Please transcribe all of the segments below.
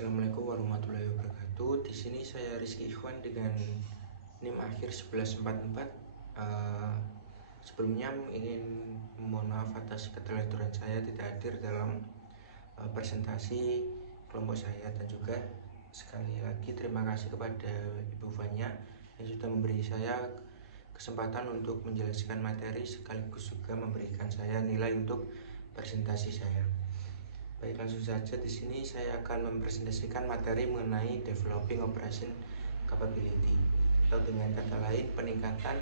Assalamualaikum warahmatullahi wabarakatuh. Di sini saya Rizky Ikhwan dengan NIM akhir 1144. Sebelumnya ingin mohon maaf atas keterlaturan saya tidak hadir dalam presentasi kelompok saya, dan juga sekali lagi terima kasih kepada Ibu Fanya yang sudah memberi saya kesempatan untuk menjelaskan materi sekaligus juga memberikan saya nilai untuk presentasi saya. Baik, langsung saja. Di sini saya akan mempresentasikan materi mengenai developing operation capability, atau dengan kata lain peningkatan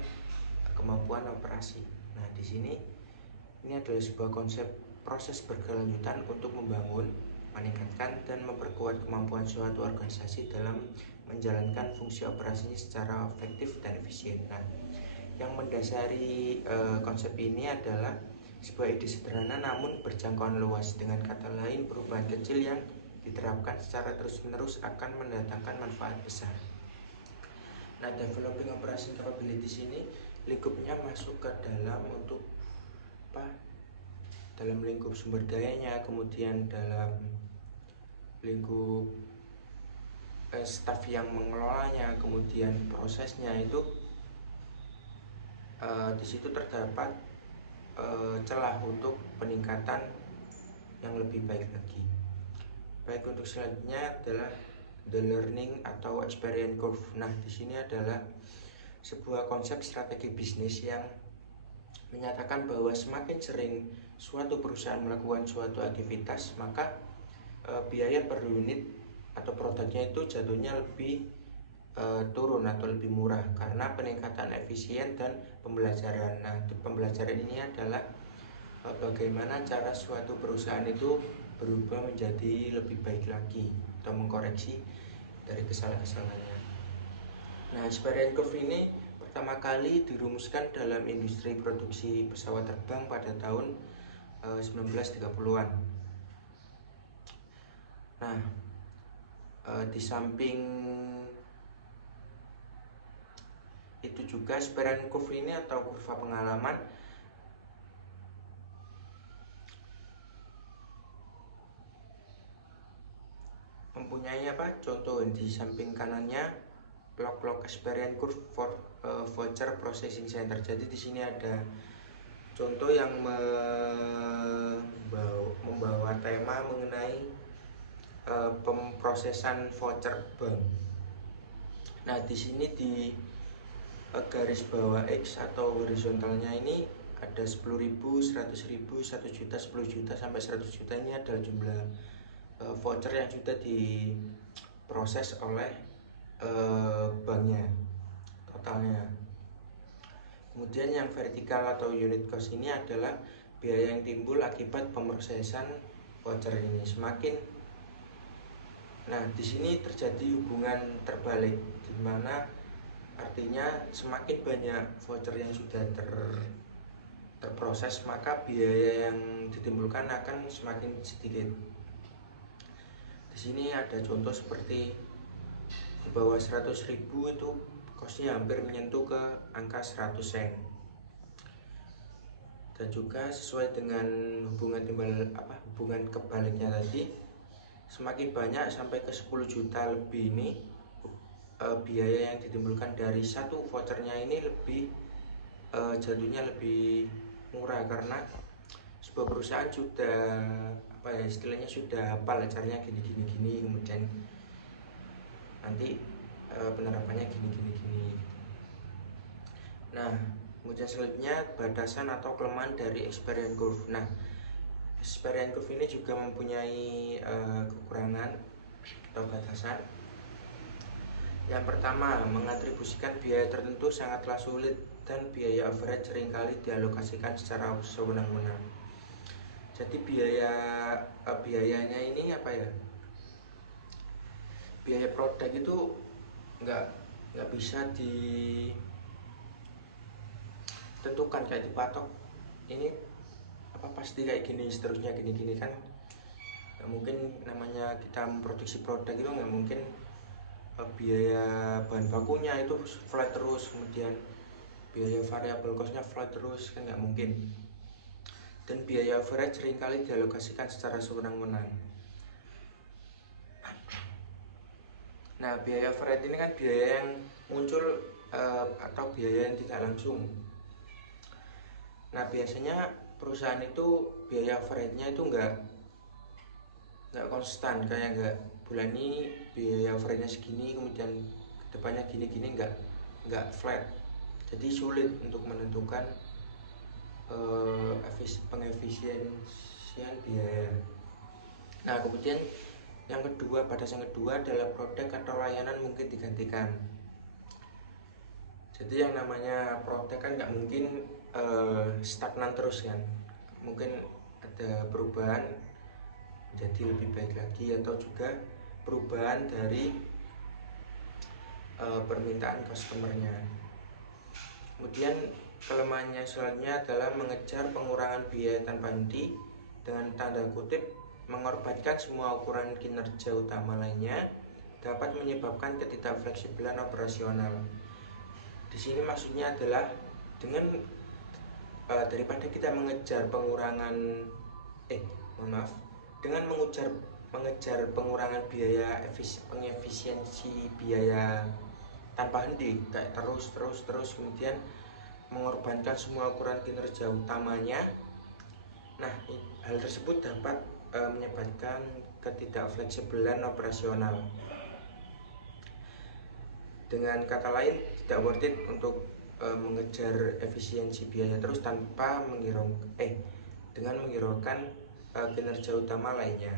kemampuan operasi. Nah, di sini ini adalah sebuah konsep proses berkelanjutan untuk membangun, meningkatkan dan memperkuat kemampuan suatu organisasi dalam menjalankan fungsi operasinya secara efektif dan efisien. Nah, yang mendasari konsep ini adalah sebuah ide sederhana namun berjangkauan luas. Dengan kata lain, perubahan kecil yang diterapkan secara terus-menerus akan mendatangkan manfaat besar. Nah, developing operation capabilities ini lingkupnya masuk ke dalam untuk apa? Dalam lingkup sumber dayanya, kemudian dalam lingkup staf yang mengelolanya, kemudian prosesnya itu di situ terdapat celah untuk peningkatan yang lebih baik lagi. Baik, untuk selanjutnya adalah the learning atau experience curve. Nah, di sini adalah sebuah konsep strategi bisnis yang menyatakan bahwa semakin sering suatu perusahaan melakukan suatu aktivitas, maka biaya per unit atau produknya itu jatuhnya lebih turun atau lebih murah karena peningkatan efisien dan pembelajaran. Nah, pembelajaran ini adalah bagaimana cara suatu perusahaan itu berubah menjadi lebih baik lagi atau mengkoreksi dari kesalahan-kesalahannya. Nah, experience curve ini pertama kali dirumuskan dalam industri produksi pesawat terbang pada tahun 1930-an. Nah, di samping itu juga experience curve ini atau kurva pengalaman mempunyai contoh di samping kanannya log experience curve for voucher processing center. Jadi di sini ada contoh yang membawa tema mengenai pemrosesan voucher bank. Nah, di sini di garis bawah X atau horizontalnya ini ada 10.000, 100.000, 1 juta, 10 juta sampai 100 juta. Ini adalah jumlah voucher yang sudah diproses oleh banknya totalnya. Kemudian yang vertikal atau unit cost ini adalah biaya yang timbul akibat pemrosesan voucher ini. Nah, di sini terjadi hubungan terbalik, di mana artinya semakin banyak voucher yang sudah terproses, maka biaya yang ditimbulkan akan semakin sedikit. Di sini ada contoh seperti di bawah 100.000 itu kosnya hampir menyentuh ke angka 100 sen. Dan juga sesuai dengan hubungan kebaliknya tadi, semakin banyak sampai ke 10 juta lebih ini biaya yang ditimbulkan dari satu vouchernya ini lebih jatuhnya lebih murah karena sebuah perusahaan sudah istilahnya sudah hafal caranya gini, kemudian nanti penerapannya gini. Nah, kemudian selanjutnya batasan atau kelemahan dari experience curve. Nah, experience curve ini juga mempunyai kekurangan atau batasan. Yang pertama, mengatribusikan biaya tertentu sangatlah sulit dan biaya average seringkali dialokasikan secara sewenang-wenang. Jadi biayanya ini biaya produk itu nggak bisa ditentukan, kayak dipatok ini pasti kayak gini seterusnya gini kan. Nggak mungkin, namanya kita memproduksi produk itu nggak mungkin biaya bahan bakunya itu flat terus, kemudian biaya variable costnya flat terus, kan nggak mungkin. Dan biaya average seringkali dialokasikan secara sewenang-wenang. Nah, biaya overhead ini kan biaya yang muncul atau biaya yang tidak langsung. Nah, biasanya perusahaan itu biaya overheadnya itu nggak konstan, kayak nggak bulan ini biaya overheadnya segini, kemudian kedepannya gini-gini, nggak flat. Jadi sulit untuk menentukan pengefisiensian biaya. Nah, kemudian yang kedua, batasan kedua adalah produk atau layanan mungkin digantikan. Jadi yang namanya produk kan nggak mungkin stagnan terus kan, mungkin ada perubahan menjadi lebih baik lagi, atau juga perubahan dari permintaan customernya. Kemudian kelemahannya selanjutnya adalah mengejar pengurangan biaya tanpa henti, dengan tanda kutip mengorbankan semua ukuran kinerja utama lainnya, dapat menyebabkan ketidakfleksibelan operasional. Di sini maksudnya adalah dengan daripada kita mengejar dengan mengejar pengurangan biaya, pengefisiensi biaya tanpa henti, kayak terus kemudian mengorbankan semua ukuran kinerja utamanya. Nah, hal tersebut dapat menyebabkan ketidakfleksibelan operasional. Dengan kata lain, tidak worth it untuk mengejar efisiensi biaya terus tanpa dengan menghiraukan kinerja utama lainnya.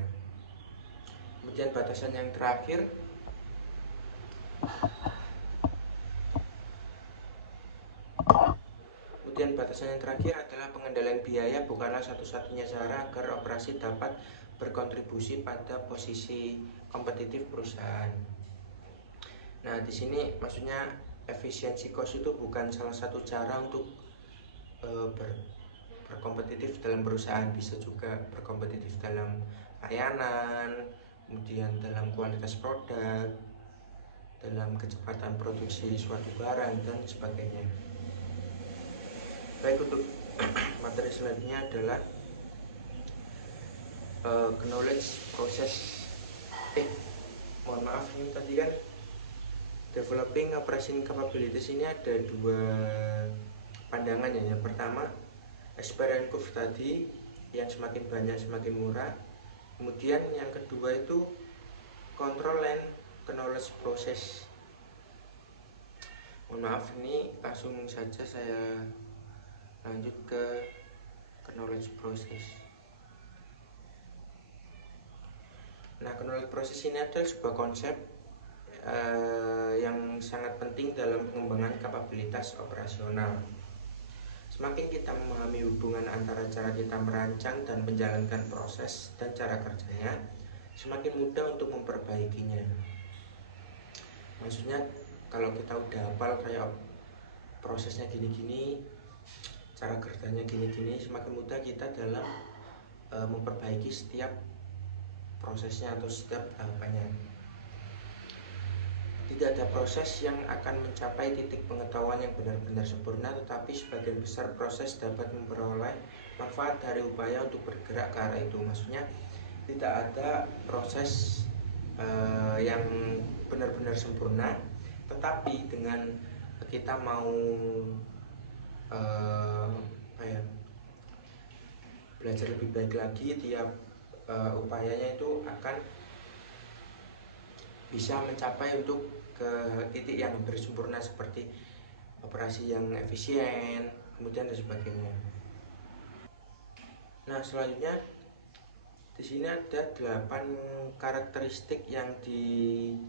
Kemudian batasan yang terakhir adalah pengendalian biaya bukanlah satu-satunya cara agar operasi dapat berkontribusi pada posisi kompetitif perusahaan. Nah, di sini maksudnya efisiensi cost itu bukan salah satu cara untuk berkompetitif dalam perusahaan, bisa juga berkompetitif dalam layanan, kemudian dalam kualitas produk, dalam kecepatan produksi suatu barang dan sebagainya. Baik, untuk materi selanjutnya adalah knowledge process. Ini tadi kan developing operation capabilities, ini ada dua pandangan ya. Yang pertama, experience curve tadi, yang semakin banyak semakin murah. Kemudian yang kedua itu control and knowledge process. Ini langsung saja saya lanjut ke knowledge process. Nah, knowledge process ini adalah sebuah konsep yang sangat penting dalam pengembangan kapabilitas operasional. Semakin kita memahami hubungan antara cara kita merancang dan menjalankan proses dan cara kerjanya, semakin mudah untuk memperbaikinya. Maksudnya kalau kita udah hafal kayak prosesnya gini-gini, cara kerjanya gini-gini, semakin mudah kita dalam memperbaiki setiap prosesnya atau setiap tahapannya. Tidak ada proses yang akan mencapai titik pengetahuan yang benar-benar sempurna, tetapi sebagian besar proses dapat memperoleh manfaat dari upaya untuk bergerak ke arah itu. Maksudnya tidak ada proses yang benar-benar sempurna, tetapi dengan kita mau belajar lebih baik lagi, tiap upayanya itu akan bisa mencapai untuk ke titik yang hampir sempurna, seperti operasi yang efisien, kemudian dan sebagainya. Nah, selanjutnya di sini ada 8 karakteristik yang dicetuskan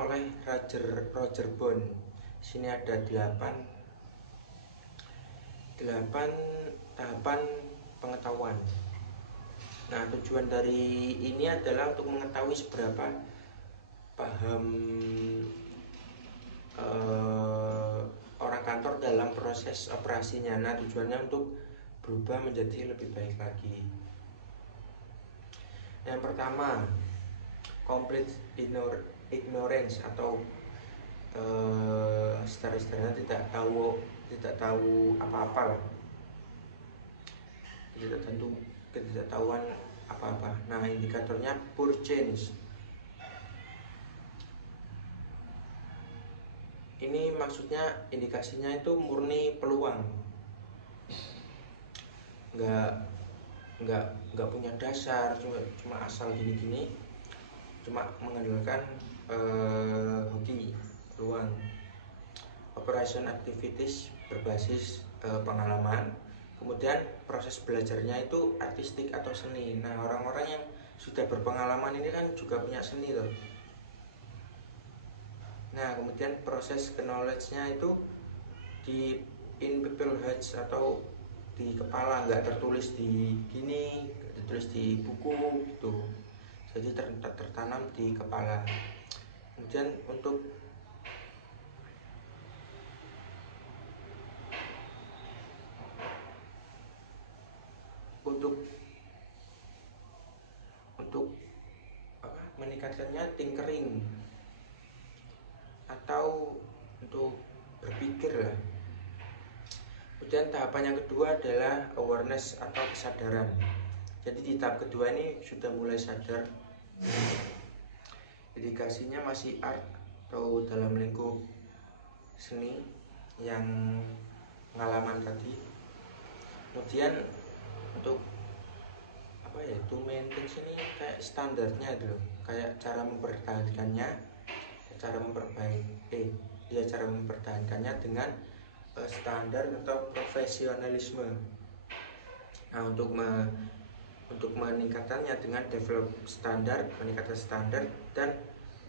oleh Roger Bond. Di sini ada 8 tahapan pengetahuan. Nah, tujuan dari ini adalah untuk mengetahui seberapa paham orang kantor dalam proses operasinya. Nah, tujuannya untuk berubah menjadi lebih baik lagi. Yang pertama, complete ignorance, atau secara tidak tahu apa-apa lah. ketidaktahuan apa-apa. Nah, indikatornya poor change. Ini maksudnya indikasinya itu murni peluang, nggak punya dasar, cuma asal gini-gini, cuma mengandalkan hoki, peluang. Operation activities berbasis pengalaman. Kemudian proses belajarnya itu artistik atau seni. Nah, orang-orang yang sudah berpengalaman ini kan juga punya seni loh. Nah, kemudian proses knowledge-nya itu di in people heads atau di kepala, nggak tertulis di gini, tertulis di buku gitu. Jadi tertanam di kepala. Kemudian untuk meningkatkannya tinkering atau untuk berpikir lah. Kemudian tahapan yang kedua adalah awareness atau kesadaran. Jadi di tahap kedua ini sudah mulai sadar. Indikasinya masih art atau dalam lingkup seni yang pengalaman tadi. Kemudian untuk apa ya, to maintain ini kayak standarnya itu loh, kayak cara mempertahankannya, cara mempertahankannya dengan standar atau profesionalisme. Nah, untuk meningkatkannya dengan develop standar, meningkatkan standar dan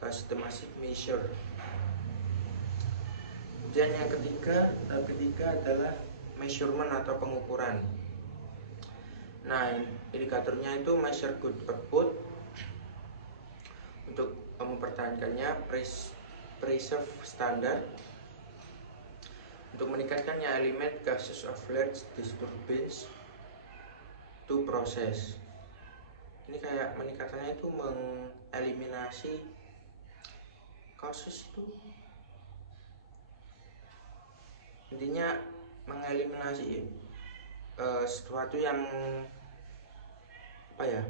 systematic measure. Dan yang ketiga adalah measurement atau pengukuran. Nah, indikatornya itu measure good output. Untuk mempertahankannya preserve standar. Untuk meningkatkannya eliminate cases of large disturbance to process. Ini kayak meningkatkannya itu mengeliminasi kasus itu, intinya mengeliminasi sesuatu yang apa ya,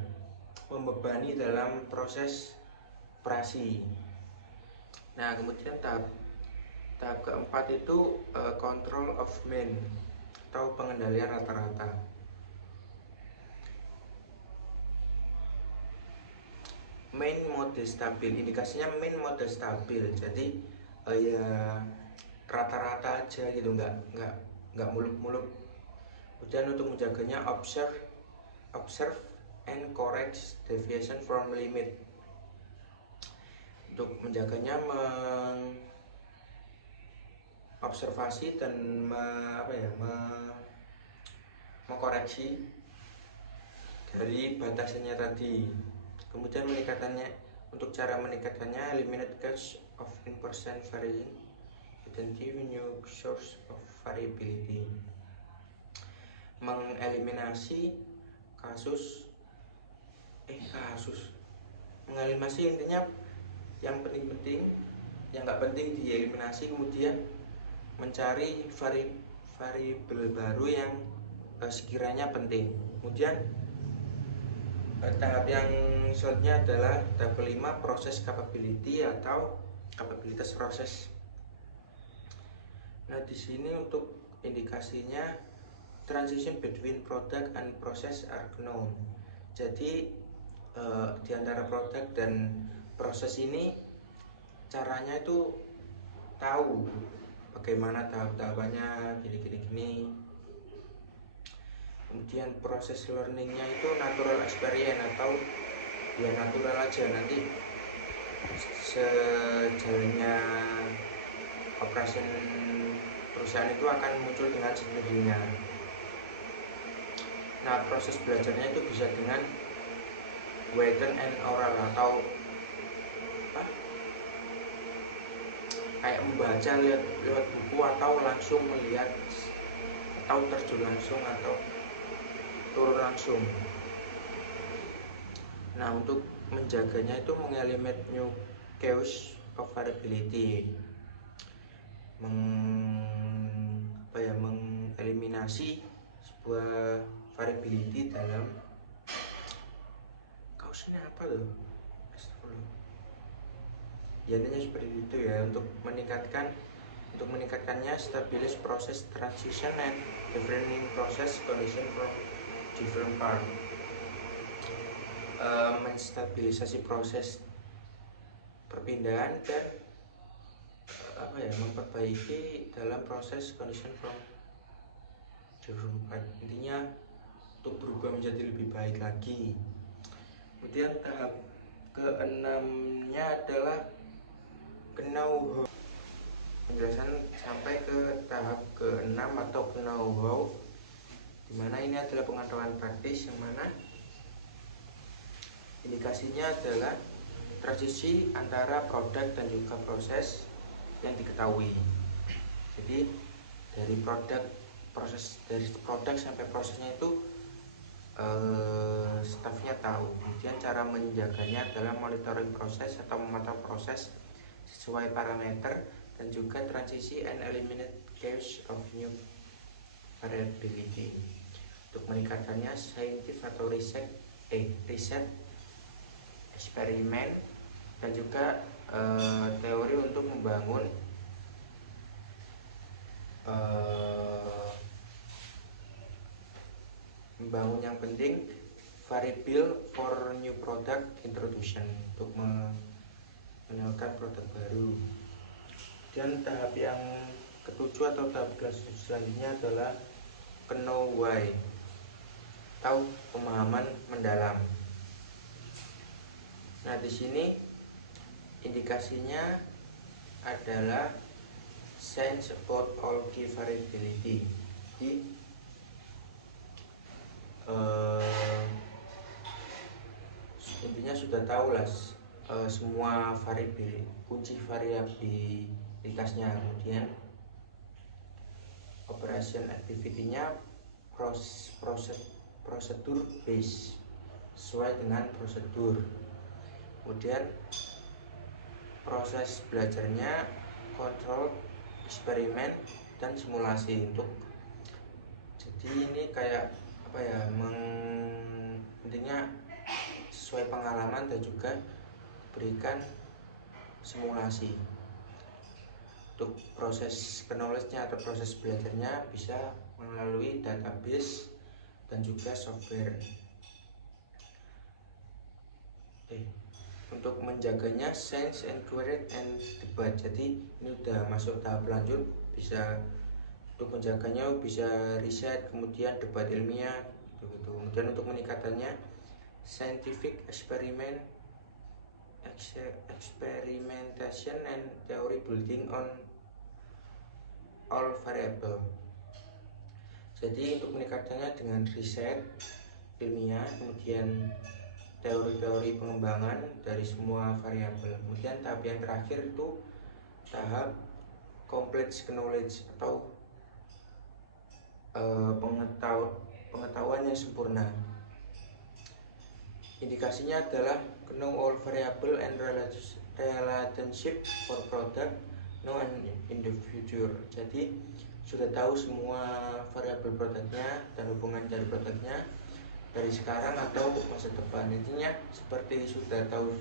membebani dalam proses operasi. Nah, kemudian tahap keempat itu control of mean atau pengendalian rata-rata. Main mode stabil, indikasinya main mode stabil, jadi ya rata-rata aja gitu, nggak muluk-muluk. Kemudian untuk menjaganya observe and correct deviation from limit. Untuk menjaganya mengobservasi dan mengkoreksi dari batasannya tadi. Kemudian untuk cara meningkatkannya eliminate cause of in% varying, identify new source of variability. Mengeliminasi mengeliminasi intinya yang penting-penting, yang nggak penting dieliminasi, kemudian mencari variabel baru yang sekiranya penting. Kemudian tahap yang selanjutnya adalah tahap kelima, proses capability atau kapabilitas proses. Nah, di sini untuk indikasinya transition between product and process are known. Jadi di antara produk dan proses ini caranya itu tahu bagaimana tahap-tahapannya, gini. Kemudian proses learningnya itu natural experience atau ya natural aja, nanti sejalannya operasi perusahaan itu akan muncul dengan sendirinya. Nah, proses belajarnya itu bisa dengan written and oral atau kayak membaca lewat buku atau langsung melihat atau terjun langsung atau turun langsung. Nah, untuk menjaganya itu mengeliminate new cause of variability, mengeliminasi sebuah variability dalam kausnya apa loh, ya intinya seperti itu ya, untuk meningkatkannya stabilis proses transition and different process condition from different part. Menstabilisasi proses perpindahan dan memperbaiki dalam proses condition from different part, intinya untuk berubah menjadi lebih baik lagi. Kemudian tahap keenamnya adalah know-how. Penjelasan sampai ke tahap ke-6 atau know-how, dimana ini adalah pengetahuan praktis yang mana indikasinya adalah transisi antara produk dan juga proses yang diketahui. Jadi dari produk sampai prosesnya itu stafnya tahu. Kemudian cara menjaganya adalah monitoring proses atau memantau proses sesuai parameter, dan juga transisi and eliminate cause of new variability. Untuk meningkatkannya, scientific atau riset, eksperimen, dan juga teori untuk membangun yang penting variable for new product introduction, untuk mengenalkan produk baru. Dan tahap yang ketujuh atau tahap kelas selanjutnya adalah know why, atau pemahaman mendalam. Nah, di sini indikasinya adalah sense about all key variability. Jadi intinya sudah tahu lah semua kunci variabilitasnya. Kemudian operation activity-nya prosedur base, sesuai dengan prosedur. Kemudian proses belajarnya kontrol, eksperimen, dan simulasi. Jadi ini kayak intinya sesuai pengalaman dan juga berikan simulasi. Untuk proses knowledge-nya atau proses belajarnya bisa melalui database dan juga software. Untuk menjaganya sense, enquire, and debate. Jadi ini udah masuk tahap lanjut, bisa untuk menjaganya bisa riset, kemudian debat ilmiah gitu. Kemudian untuk meningkatannya scientific experiment, experimentation, and theory building on all variable. Jadi untuk meningkatannya dengan riset ilmiah, kemudian teori-teori pengembangan dari semua variabel. Kemudian tahap yang terakhir itu tahap complete knowledge atau pengetahuan yang sempurna. Indikasinya adalah know all variable and relationship for product now and in the future. Jadi sudah tahu semua variabel produknya dan hubungan dari produknya dari sekarang atau masa depan. Intinya seperti sudah tahu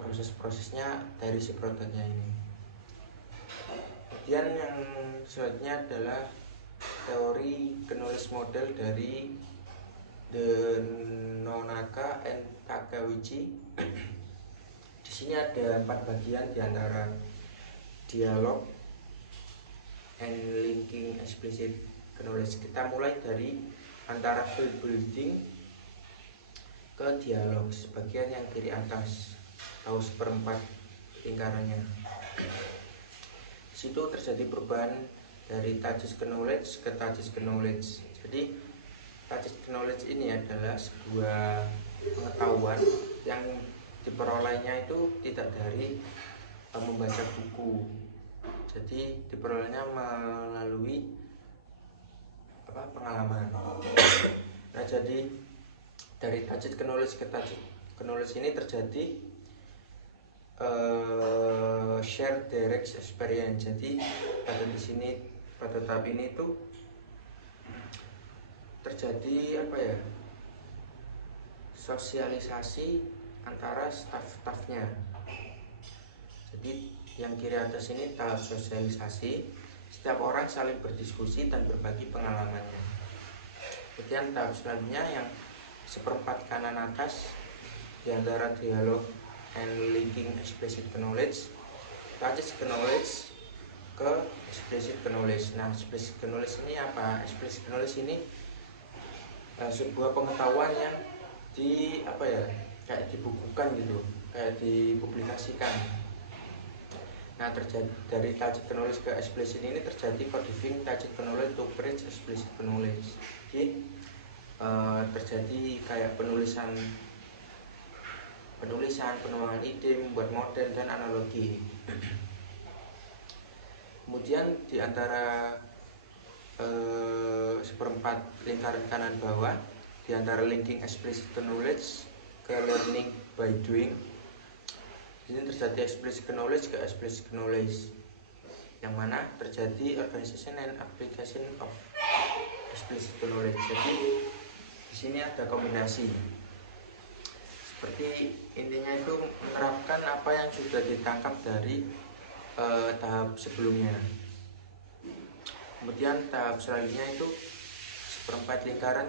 proses-prosesnya dari si produknya ini. Kemudian yang selanjutnya adalah teori knowledge model dari The Nonaka and Takeuchi. Di sini ada 4 bagian, diantara dialog and linking explicit knowledge. Kita mulai dari antara field building ke dialog, sebagian yang kiri atas atau seperempat lingkarannya. Di situ terjadi perubahan dari touch knowledge ke touch knowledge. Jadi touch knowledge ini adalah sebuah pengetahuan yang diperolehnya itu tidak dari membaca buku. Jadi diperolehnya melalui pengalaman. Nah, jadi dari touch knowledge ke touch knowledge ini terjadi share direct experience. Jadi pada tahap ini tuh terjadi apa ya, sosialisasi antara staff-staffnya. Jadi yang kiri atas ini tahap sosialisasi, setiap orang saling berdiskusi dan berbagi pengalamannya. Kemudian tahap selanjutnya yang seperempat kanan atas, di antara dialog and linking explicit knowledge, touch knowledge ke explicit knowledge. Nah, explicit knowledge ini apa? Explicit knowledge ini sebuah pengetahuan yang kayak dibukukan gitu, kayak dipublikasikan. Nah, terjadi dari tacit knowledge ke explicit ini terjadi codifying tacit knowledge to bridge explicit knowledge. Jadi terjadi kayak penulisan, penuangan ide, membuat model dan analogi. Kemudian di antara seperempat lingkaran kanan bawah, di antara linking explicit knowledge ke learning by doing, ini terjadi explicit knowledge ke explicit knowledge, yang mana terjadi organization and application of explicit knowledge. Jadi di sini ada kombinasi. Seperti intinya itu menerapkan apa yang sudah ditangkap dari tahap sebelumnya. Kemudian tahap selanjutnya itu seperempat lingkaran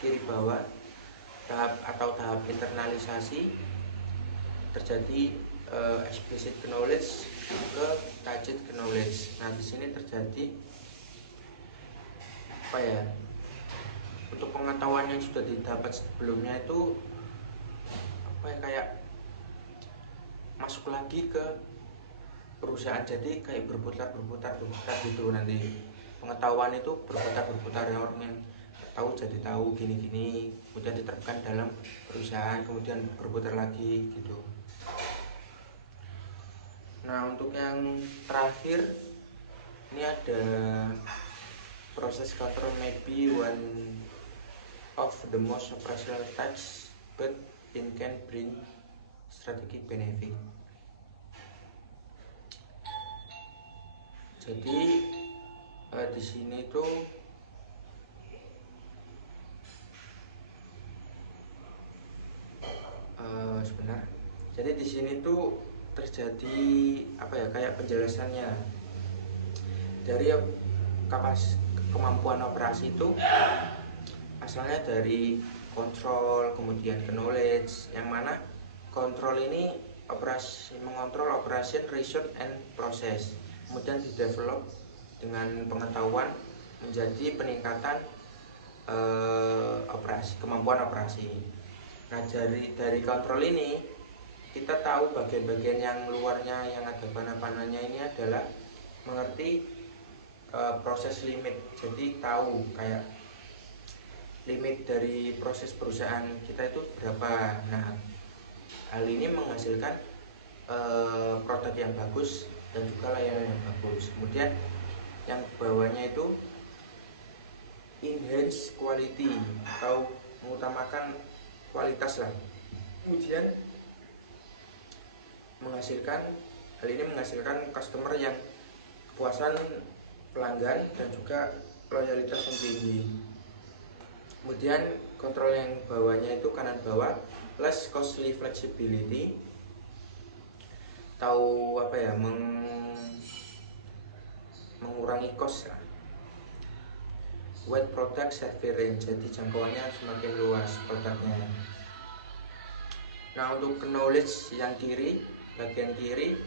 kiri bawah, tahap internalisasi, terjadi explicit knowledge ke tacit knowledge. Nah, di sini terjadi apa ya? Untuk pengetahuan yang sudah didapat sebelumnya itu kayak masuk lagi ke perusahaan, jadi kayak berputar gitu. Nanti pengetahuan itu berputar ya, orang yang tahu jadi tahu gini-gini, kemudian diterapkan dalam perusahaan, kemudian berputar lagi gitu. Nah, untuk yang terakhir ini ada proses control may be one of the most operational tasks, but it can bring strategic benefit. Jadi di sini tuh sebentar. Jadi di sini tuh terjadi kayak penjelasannya dari kemampuan operasi itu asalnya dari kontrol, kemudian ke knowledge, yang mana kontrol ini mengontrol operation, reason, and process. Kemudian didevelop dengan pengetahuan menjadi peningkatan kemampuan operasi. Nah, dari kontrol ini kita tahu bagian-bagian yang luarnya yang ada panah-panahnya ini adalah mengerti proses limit. Jadi tahu kayak limit dari proses perusahaan kita itu berapa. Nah, hal ini menghasilkan produk yang bagus dan juga layanan yang bagus. Kemudian yang bawahnya itu enhance quality atau mengutamakan kualitas lah. Kemudian hal ini menghasilkan customer yang kepuasan pelanggan dan juga loyalitas yang tinggi. Kemudian kontrol yang bawahnya itu kanan bawah, less costly flexibility, tahu mengurangi cost. Wide product service range, jadi jangkauannya semakin luas produknya. Nah, untuk knowledge yang bagian kiri,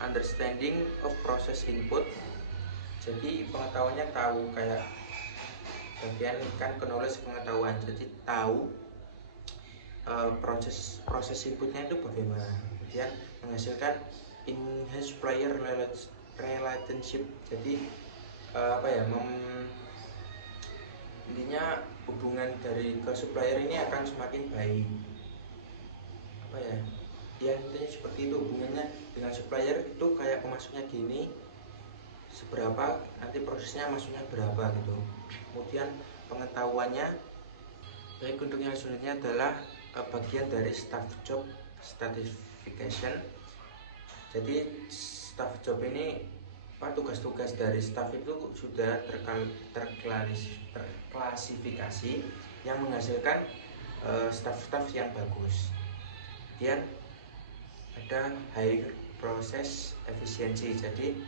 understanding of process input, jadi pengetahuannya tahu kayak bagian kan knowledge pengetahuan, jadi tahu proses inputnya itu bagaimana. Kemudian menghasilkan enhanced supplier relationship, jadi intinya hubungan dari ke supplier ini akan semakin baik. Intinya seperti itu, hubungannya dengan supplier itu kayak pemasoknya gini, seberapa nanti prosesnya masuknya berapa gitu. Kemudian pengetahuannya baik. Untuk yang selanjutnya adalah bagian dari staff job stratification. Jadi staff job ini tugas-tugas dari staf itu sudah terklasifikasi yang menghasilkan staf-staf yang bagus. Kemudian ada high proses efisiensi, jadi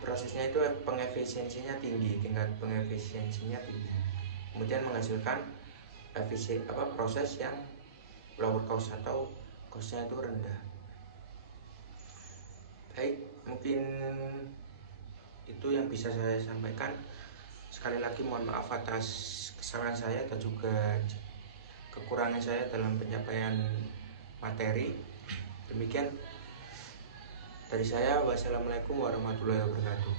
prosesnya itu pengefisiensinya tinggi, tingkat pengefisiensinya tinggi, kemudian menghasilkan proses yang lower cost atau costnya itu rendah. Baik, mungkin itu yang bisa saya sampaikan. Sekali lagi mohon maaf atas kesalahan saya dan juga kekurangan saya dalam penyampaian materi. Demikian dari saya. Wassalamualaikum warahmatullahi wabarakatuh.